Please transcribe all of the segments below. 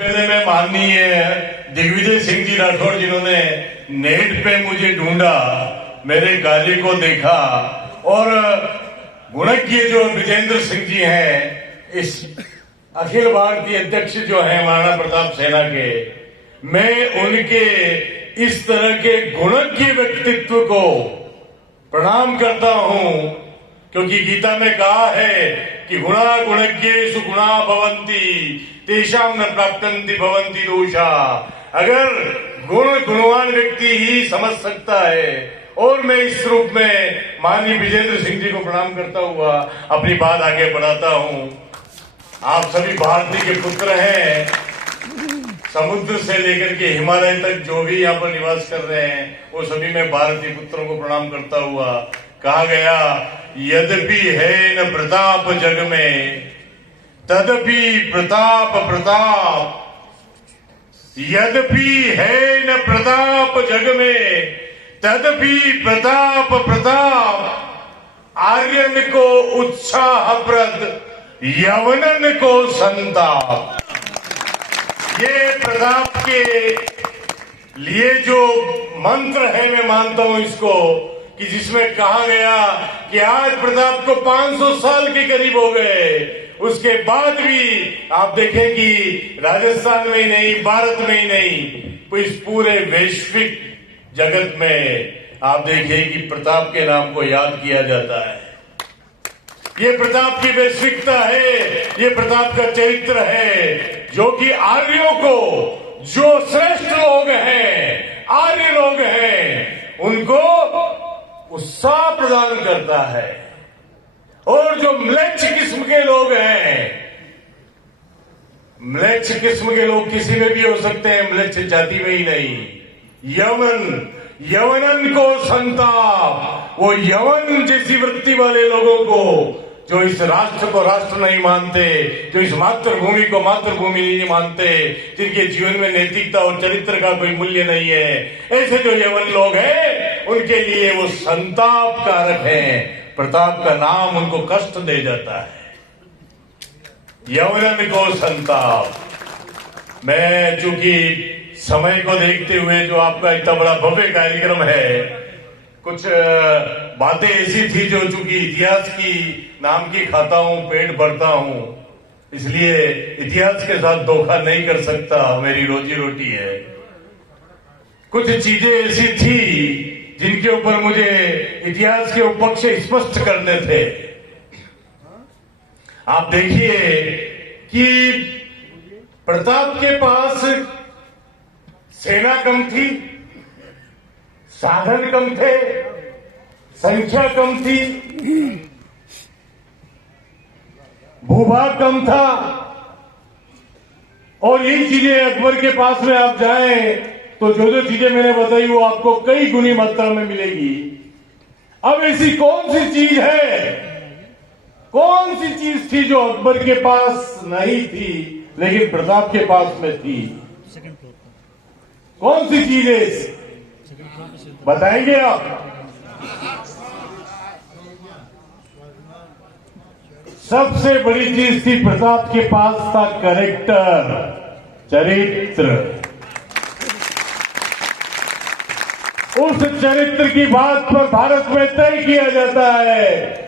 पहले मैं माननीय दिग्विजय सिंह जी राठौड़ जिन्होंने नेट पे मुझे ढूंढा, मेरे गाली को देखा और गुणज्ञ जो विजेंद्र सिंह जी हैं, इस अखिल भारतीय अध्यक्ष जो हैं महाराणा प्रताप सेना के, मैं उनके इस तरह के गुणज्ञ व्यक्तित्व को प्रणाम करता हूं, क्योंकि गीता में कहा है कि गुणा गुणज्ञेषु गुणा भवन्ति तेषां न प्राप्यन्ति भवन्ति दोषा। अगर गुणवान व्यक्ति ही समझ सकता है, और मैं इस रूप में माननीय विजेंद्र सिंह जी को प्रणाम करता हुआ अपनी बात आगे बढ़ाता हूं। आप सभी भारतीय के पुत्र हैं, समुद्र से लेकर के हिमालय तक जो भी यहाँ पर निवास कर रहे हैं, वो सभी मैं भारतीय पुत्रों को प्रणाम करता हुआ, कहा गया यद्यपि है न प्रताप जग में तदपि प्रताप प्रताप, यद्यपि है न प्रताप जग में तदपि प्रताप प्रताप, आर्यन को उत्साहप्रद यवनन को संताप। ये प्रताप के लिए जो मंत्र है, मैं मानता हूं इसको, कि जिसमें कहा गया कि आज प्रताप को 500 साल के करीब हो गए, उसके बाद भी आप देखें कि राजस्थान में ही नहीं, भारत में ही नहीं, तो इस पूरे वैश्विक जगत में आप देखें कि प्रताप के नाम को याद किया जाता है। ये प्रताप की वैश्विकता है, ये प्रताप का चरित्र है, जो कि आर्यों को, जो श्रेष्ठ लोग हैं, आर्य लोग हैं, उनको उत्साह प्रदान करता है। और जो म्लेच्छ किस्म के लोग हैं, म्लेच्छ किस्म के लोग किसी में भी हो सकते हैं, म्लेच्छ जाति में ही नहीं, यवनन को संताप, वो यवन जैसी वृत्ति वाले लोगों को, जो इस राष्ट्र को राष्ट्र नहीं मानते, जो इस मातृभूमि को मातृभूमि नहीं मानते, जिनके जीवन में नैतिकता और चरित्र का कोई मूल्य नहीं है, ऐसे जो यवन लोग हैं, उनके लिए वो संताप कारक हैं। प्रताप का नाम उनको कष्ट दे जाता है, यवनन को संताप। मैं चूंकि समय को देखते हुए, जो आपका इतना बड़ा भव्य कार्यक्रम है, कुछ बातें ऐसी थी जो चूंकि इतिहास की नाम की खाता हूं, पेट भरता हूं, इसलिए इतिहास के साथ धोखा नहीं कर सकता, मेरी रोजी रोटी है। कुछ चीजें ऐसी थी जिनके ऊपर मुझे इतिहास के उपपक्ष स्पष्ट करने थे। आप देखिए कि प्रताप के पास सेना कम थी, साधन कम थे, संख्या कम थी, भूभाग कम था, और यही चीजें अकबर के पास में आप जाएं तो जो चीजें मैंने बताई वो आपको कई गुनी मात्रा में मिलेगी। अब ऐसी कौन सी चीज है, कौन सी चीज थी जो अकबर के पास नहीं थी लेकिन प्रताप के पास में थी? कौन सी चीज है, बताएंगे आप? सबसे बड़ी चीज थी प्रताप के पास था कैरेक्टर, चरित्र। उस चरित्र की बात पर भारत में तय किया जाता है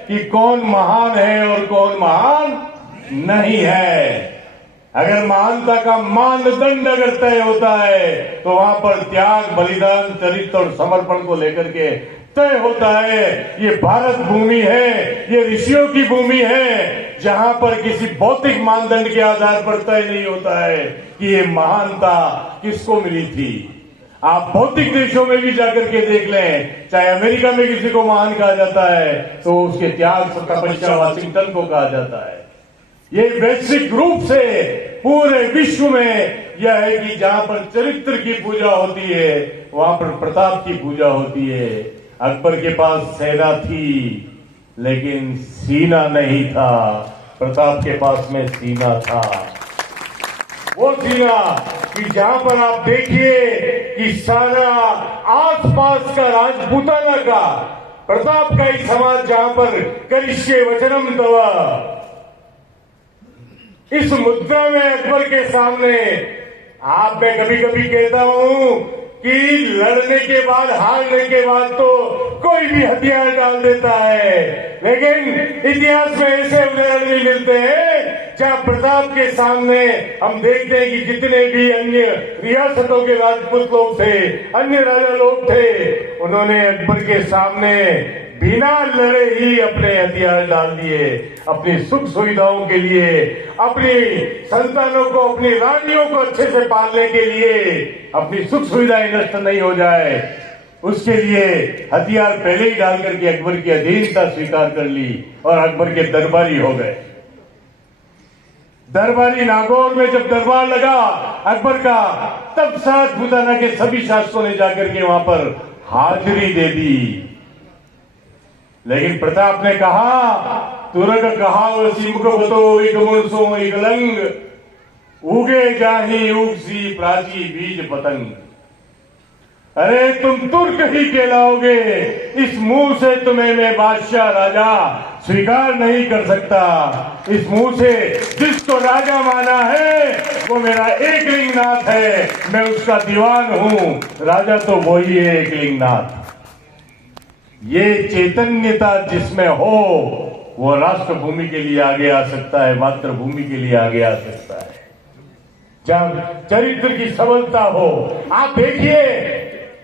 कि कौन महान है और कौन महान नहीं है। अगर महानता का मानदंड अगर तय होता है तो वहां पर त्याग, बलिदान, चरित्र और समर्पण को लेकर के तय होता है। ये भारत भूमि है, ये ऋषियों की भूमि है, जहां पर किसी भौतिक मानदंड के आधार पर तय नहीं होता है कि ये महानता किसको मिली थी। आप भौतिक देशों में भी जाकर के देख लें, चाहे अमेरिका में किसी को महान कहा जाता है तो उसके त्याग का परिचय वाशिंगटन को कहा जाता है। ये वैश्विक रूप से पूरे विश्व में यह है कि जहां पर चरित्र की पूजा होती है वहां पर प्रताप की पूजा होती है। अकबर के पास सेना थी लेकिन सीना नहीं था, प्रताप के पास में सीना था। वो सीना कि जहां पर आप देखिए कि सारा आसपास का राजपूताना का, प्रताप का ही समाज, जहां पर करिष्ये वचनम तव, इस मुद्रा में अकबर के सामने आप मैं कभी कभी कहता हूं कि लड़ने के बाद, हारने के बाद तो कोई भी हथियार डाल देता है, लेकिन इतिहास में ऐसे उदाहरण भी मिलते हैं जहां प्रताप के सामने हम देखते हैं कि जितने भी अन्य रियासतों के राजपूत लोग थे, अन्य राजा लोग थे, उन्होंने अकबर के सामने बिना लड़े ही अपने हथियार डाल दिए, अपनी सुख सुविधाओं के लिए, अपनी संतानों को, अपनी रानियों को अच्छे से पालने के लिए, अपनी सुख सुविधाएं नष्ट नहीं हो जाए, उसके लिए हथियार पहले ही डाल करके अकबर की अधीनता स्वीकार कर ली और अकबर के दरबारी हो गए। दरबारी नागौर में जब दरबार लगा अकबर का, तब सातपुताना के सभी शासकों ने जाकर के वहां पर हाजिरी दे दी। लेकिन प्रताप ने कहा, तुरग कहा सिमको बतो एक मुनसो एक लंग, उगे जाही उगसी प्राची बीज पतंग। अरे तुम तुर्क ही कहलाओगे, इस मुंह से तुम्हें मैं बादशाह राजा स्वीकार नहीं कर सकता। इस मुंह से जिसको राजा माना है वो मेरा एकलिंगनाथ है, मैं उसका दीवान हूं, राजा तो वही है एकलिंगनाथ। ये चैतन्यता जिसमें हो वो राष्ट्रभूमि के लिए आगे आ सकता है, मातृभूमि के लिए आगे आ सकता है, जब चरित्र की सबलता हो। आप देखिए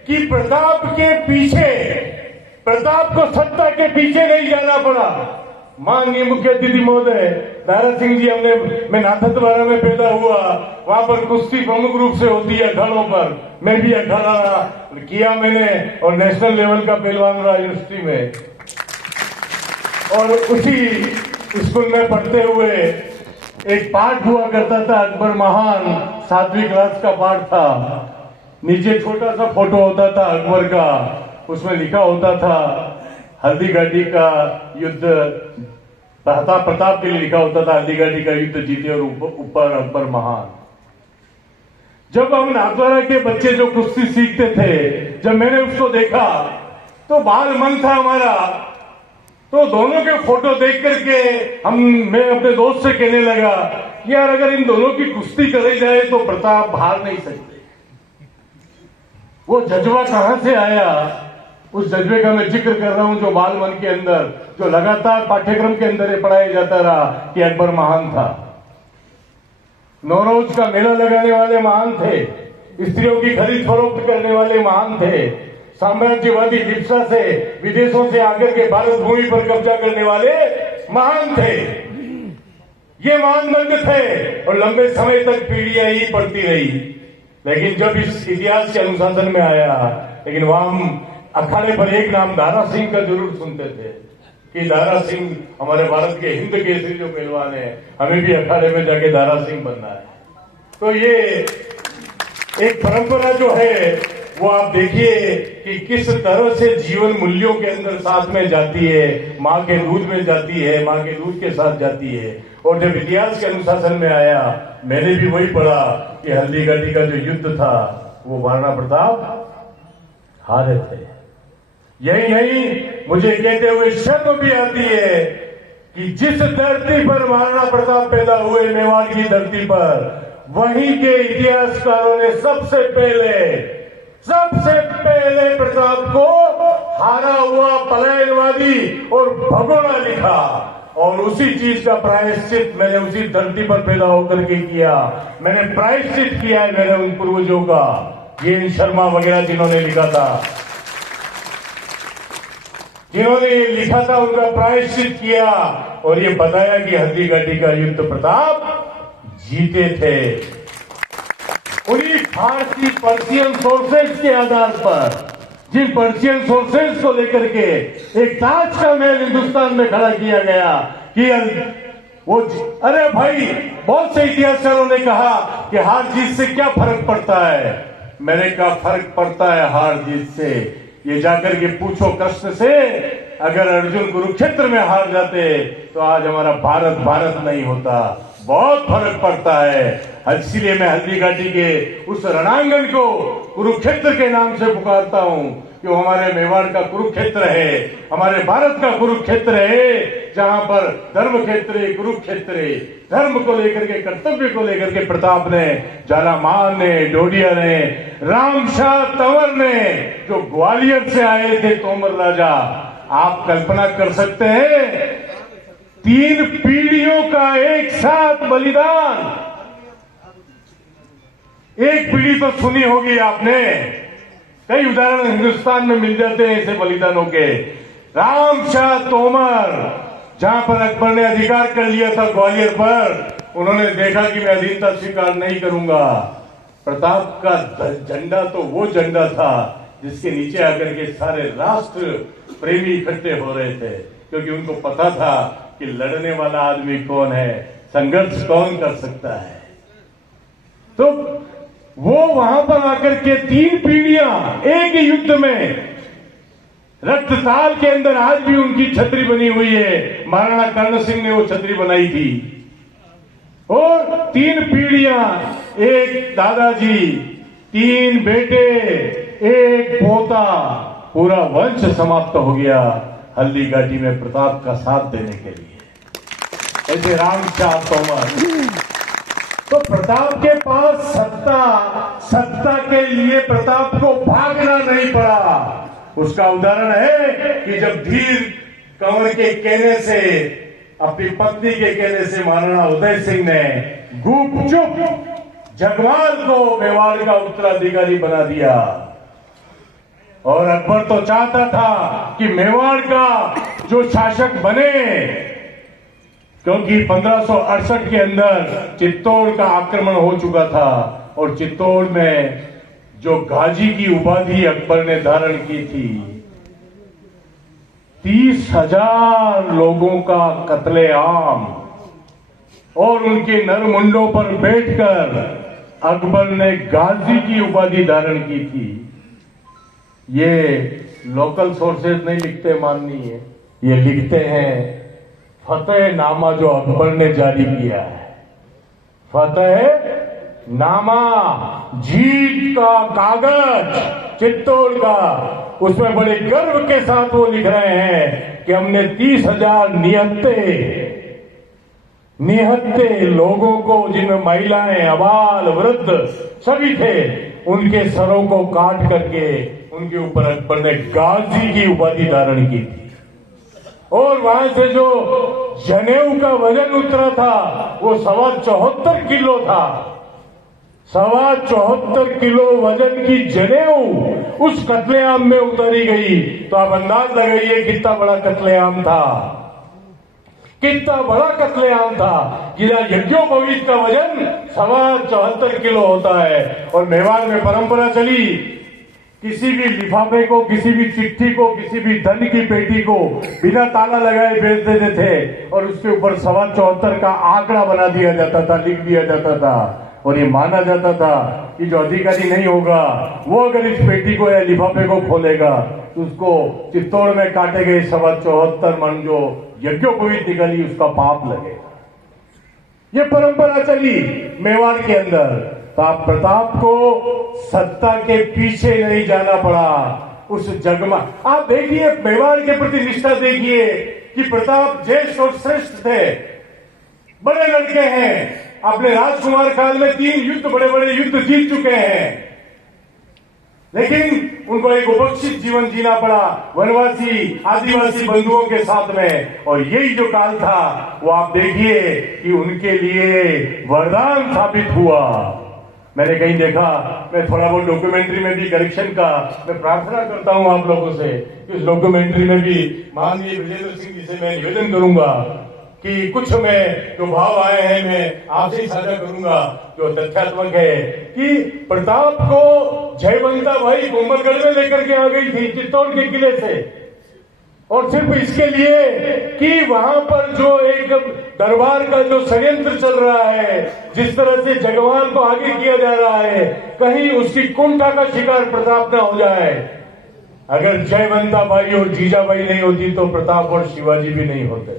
कि प्रताप के पीछे, प्रताप को सत्ता के पीछे नहीं जाना पड़ा। माननीय मुख्य अतिथि महोदय दारा सिंह जी, मैं नाथद्वारा में पैदा हुआ, वहां पर कुश्ती प्रमुख रूप से होती है अखाड़ों पर, मैं भी अखाड़ा किया मैंने और नेशनल लेवल का पहलवान रहा यूनिवर्सिटी में। और उसी स्कूल में पढ़ते हुए एक पाठ हुआ करता था, अकबर महान, 7वीं क्लास का पाठ था। नीचे छोटा सा फोटो होता था अकबर का, उसमें लिखा होता था हल्दी घाटी का युद्ध, प्रताप के लिए लिखा होता था हल्दी घाटी का युद्ध जीते और ऊपर अकबर महान। जब हम नाथद्वारा के बच्चे जो कुश्ती सीखते थे, जब मैंने उसको देखा तो बाल मन था हमारा, तो दोनों के फोटो देख करके मैं अपने दोस्त से कहने लगा कि यार अगर इन दोनों की कुश्ती करे जाए तो प्रताप हार नहीं सकते। वो जज्बा कहां से आया, उस जज्बे का मैं जिक्र कर रहा हूं जो बाल मन के अंदर, जो लगातार पाठ्यक्रम के अंदर पढ़ाया जाता रहा कि अकबर महान था। नौरोज का मेला लगाने वाले महान थे, स्त्रियों की खरीद फरोख्त करने वाले महान थे, साम्राज्यवादी लिप्सा से विदेशों से आकर के भारत भूमि पर कब्जा करने वाले महान थे। ये मानदंड थे और लंबे समय तक पीढ़ियां ही पड़ती रही। लेकिन जब इस इतिहास के अनुशासन में आया, लेकिन वहां हम अखाड़े पर एक नाम दारा सिंह का जरूर सुनते थे कि दारा सिंह हमारे भारत के हिंद केसरी जो पहलवान है, हमें भी अखाड़े में जाके दारा सिंह बनना है। तो ये एक परंपरा जो है वो आप देखिए कि किस तरह से जीवन मूल्यों के अंदर साथ में जाती है, माँ के दूध में जाती है, माँ के दूध के साथ जाती है। और जब इतिहास के अनुशासन में आया, मैंने भी वही पढ़ा कि हल्दी घाटी का जो युद्ध था वो महाराणा प्रताप हारे थे। यही नहीं, मुझे कहते हुए शर्म भी आती है कि जिस धरती पर महाराणा प्रताप पैदा हुए, मेवाड़ की धरती पर, वहीं के इतिहासकारों ने सबसे पहले प्रताप को हारा हुआ, पलायनवादी और भगोड़ा लिखा। और उसी चीज का प्रायश्चित मैंने उसी धरती पर पैदा होकर के किया। मैंने प्रायश्चित किया है मेरे उन पूर्वजों का, ये शर्मा वगैरह जिन्होंने लिखा था, जिन्होंने ये लिखा था, उनका प्रायश्चित किया और ये बताया कि हल्दी घाटी का युद्ध प्रताप जीते थे। उन्हीं फारसी पर्शियन सोर्सेज के आधार पर, जिन पर्शियन सोर्सेज को लेकर के एक ताज का महल हिंदुस्तान में खड़ा किया गया कि वो, अरे भाई, बहुत से इतिहासकारों ने कहा कि हार जीत से क्या फर्क पड़ता है। मैंने कहा फर्क पड़ता है हार जीत से। ये जाकर के पूछो कृष्ण से, अगर अर्जुन कुरुक्षेत्र में हार जाते तो आज हमारा भारत नहीं होता। बहुत फर्क पड़ता है। इसीलिए मैं हल्दी घाटी के उस रणांगण को कुरुक्षेत्र के नाम से पुकारता हूं कि वो हमारे मेवाड़ का कुरुक्षेत्र है, हमारे भारत का कुरुक्षेत्र है, जहां पर धर्म क्षेत्रे कुरुक्षेत्रे, धर्म को लेकर के, कर्तव्य को लेकर के प्रताप ने, झालामान ने, डोडिया ने, रामशाह तंवर ने, जो ग्वालियर से आए थे तोमर राजा, आप कल्पना कर सकते हैं 3 पीढ़ियों का एक साथ बलिदान। एक पीढ़ी तो सुनी होगी आपने, कई उदाहरण हिंदुस्तान में मिल जाते हैं ऐसे बलिदानों के। रामशाह तोमर, जहां पर अकबर ने अधिकार कर लिया था ग्वालियर पर, उन्होंने देखा कि मैं अधीनता स्वीकार नहीं करूंगा। प्रताप का झंडा तो वो झंडा था जिसके नीचे आकर के सारे राष्ट्र प्रेमी इकट्ठे हो रहे थे, क्योंकि उनको पता था कि लड़ने वाला आदमी कौन है, संघर्ष कौन कर सकता है। तो वो वहां पर आकर के 3 पीढ़ियां एक ही युद्ध में, रक्तताल के अंदर आज भी उनकी छतरी बनी हुई है। महाराणा कर्ण सिंह ने वो छतरी बनाई थी। और 3 पीढ़ियां, एक दादाजी, 3 बेटे, एक पोता, पूरा वंश समाप्त हो गया हल्दी घाटी में प्रताप का साथ देने के लिए। ऐसे रामशाह तोमर। तो प्रताप के पास सत्ता के लिए प्रताप को भागना नहीं पड़ा। उसका उदाहरण है कि जब धीर कंवर के कहने से, अपनी पत्नी के कहने से महाराणा उदय सिंह ने गुपचुप जगवाल को मेवाड़ का उत्तराधिकारी बना दिया। और अकबर तो चाहता था कि मेवाड़ का जो शासक बने, क्योंकि 1568 के अंदर चित्तौड़ का आक्रमण हो चुका था और चित्तौड़ में जो गाजी की उपाधि अकबर ने धारण की थी, 30,000 लोगों का कत्लेआम, और उनके नरमुंडों पर बैठकर अकबर ने गाजी की उपाधि धारण की थी। ये लोकल सोर्सेज नहीं लिखते माननीय, ये लिखते हैं फतेहनामा जो अकबर ने जारी किया है। फतेहनामा, जीत का कागज चित्तौड़ का, उसमें बड़े गर्व के साथ वो लिख रहे हैं कि हमने 30,000 निहत्ते लोगों को, जिनमें महिलाएं, अबाल, वृद्ध सभी थे, उनके सरों को काट करके उनके ऊपर अकबर ने गाजी की उपाधि धारण की थी। और वहां से जो जनेऊ का वजन उतरा था वो 74.25 किलो था। 74.25 किलो वजन की जनेऊ उस कत्लेआम में उतारी गई। तो आप अंदाज लगाइए कितना बड़ा कत्लेआम था, कितना बड़ा कत्लेआम था। गिरा यज्ञोपवीत का वजन 74.25 किलो होता है। और मेवाड़ में परंपरा चली, किसी भी लिफाफे को, किसी भी चिट्ठी को, किसी भी धन की पेटी को बिना ताला लगाए भेज देते थे और उसके ऊपर 74 का आंकड़ा बना दिया जाता था, लिख दिया जाता था। और ये माना जाता था कि जो अधिकारी नहीं होगा वो अगर इस पेटी को या लिफाफे को खोलेगा तो उसको चित्तौड़ में काटे गए 74 मन जो यज्ञोपवीत निकली उसका पाप लगेगा। ये परंपरा चली मेवाड़ के अंदर। तो आप प्रताप को सत्ता के पीछे नहीं जाना पड़ा। उस जगमा आप देखिए, मेवाड़ के प्रति निष्ठा देखिए कि प्रताप ज्येष्ठ और श्रेष्ठ थे, बड़े लड़के हैं। अपने राजकुमार काल में 3 युद्ध, बड़े बड़े युद्ध जीत चुके हैं, लेकिन उनको एक उपेक्षित जीवन जीना पड़ा वनवासी आदिवासी बंधुओं के साथ में। और यही जो काल था वो आप देखिए कि उनके लिए वरदान साबित हुआ। मैंने कहीं देखा, मैं थोड़ा बहुत डॉक्यूमेंट्री में भी करेक्शन का मैं प्रार्थना करता हूं आप लोगों से, इस डॉक्यूमेंट्री में भी माननीय विजेंद्र सिंह जी से मैं निवेदन करूंगा कि कुछ में जो भाव आए हैं मैं आपसे ही साझा करूंगा, जो तथ्यात्मक है कि प्रताप को जयवंता भाई कुंभलगढ़ में लेकर के आ गई थी चित्तौड़ के किले से, और सिर्फ इसके लिए कि वहां पर जो एक दरबार का जो षड्यंत्र चल रहा है, जिस तरह से जगवान को आगे किया जा रहा है, कहीं उसकी कुंठा का शिकार प्रताप न हो जाए। अगर जयवंता बाई और जीजाबाई नहीं होती तो प्रताप और शिवाजी भी नहीं होते।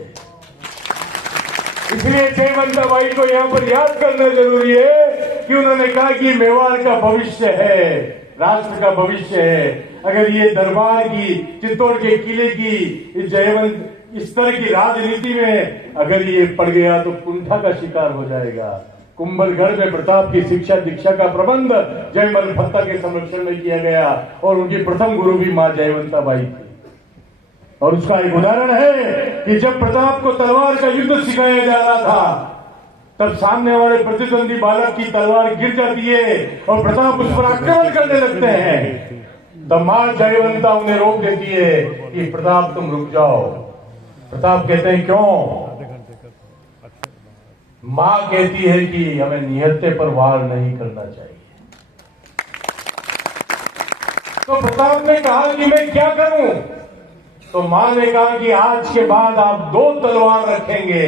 इसलिए जयवंता बाई को यहाँ पर याद करना जरूरी है कि उन्होंने कहा कि मेवाड़ का भविष्य है, राष्ट्र का भविष्य है। अगर ये दरबार की, चित्तौड़ के किले की इस तरह की राजनीति में अगर ये पड़ गया तो कुंठा का शिकार हो जाएगा। कुंभलगढ़ में प्रताप की शिक्षा दीक्षा का प्रबंध जयमल भत्ता के संरक्षण में किया गया और उनकी प्रथम गुरु भी मां जयवंता बाई थी। और उसका एक उदाहरण है कि जब प्रताप को तलवार का युद्ध सिखाया जा रहा था तब सामने वाले प्रतिद्वंदी बालक की तलवार गिर जाती है और प्रताप उस पर आक्रमण करने लगते हैं। तब मां जयवंता उन्हें रोक देती है कि प्रताप तुम रुक जाओ। प्रताप कहते हैं क्यों? मां कहती है कि हमें निहत्थे पर वार नहीं करना चाहिए। तो प्रताप ने कहा कि मैं क्या करूं? तो मां ने कहा कि आज के बाद आप 2 तलवार रखेंगे,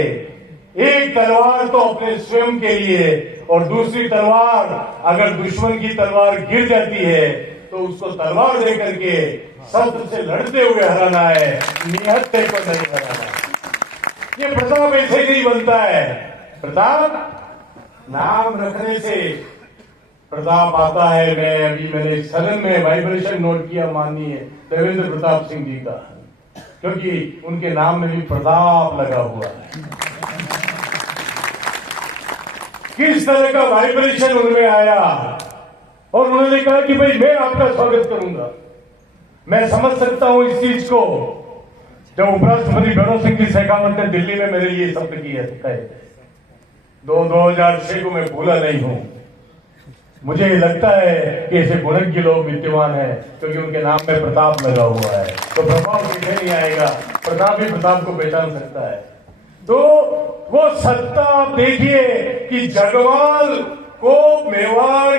एक तलवार तो अपने स्वयं के लिए और दूसरी तलवार अगर दुश्मन की तलवार गिर जाती है तो उसको तलवार दे करके शस्त्र से लड़ते हुए हराना है, निहत्थे को नहीं हराना। ये प्रताप ऐसे नहीं बनता है। प्रताप नाम रखने से प्रताप आता है। मैंने सदन में वाइब्रेशन नोट किया माननीय देवेंद्र प्रताप सिंह जी का, क्योंकि उनके नाम में भी प्रताप लगा हुआ है। किस तरह का वाइब्रेशन उनमें आया और उन्होंने कहा कि भाई मैं आपका स्वागत करूंगा। मैं समझ सकता हूं इस चीज को। जब उपराष्ट्रपति भैरव सिंह की शेखावत ने दिल्ली में मेरे लिए शब्द किए थे 2006 को मैं भूला नहीं हूं। मुझे लगता है कि ऐसे गुणज्ञ लोग विद्यमान है क्योंकि उनके नाम में प्रताप लगा हुआ है, तो प्रभाव किसे नहीं आएगा। प्रताप ही प्रताप को पहचान सकता है। तो वो सत्ता आप देखिए कि जगवाल को मेवाड़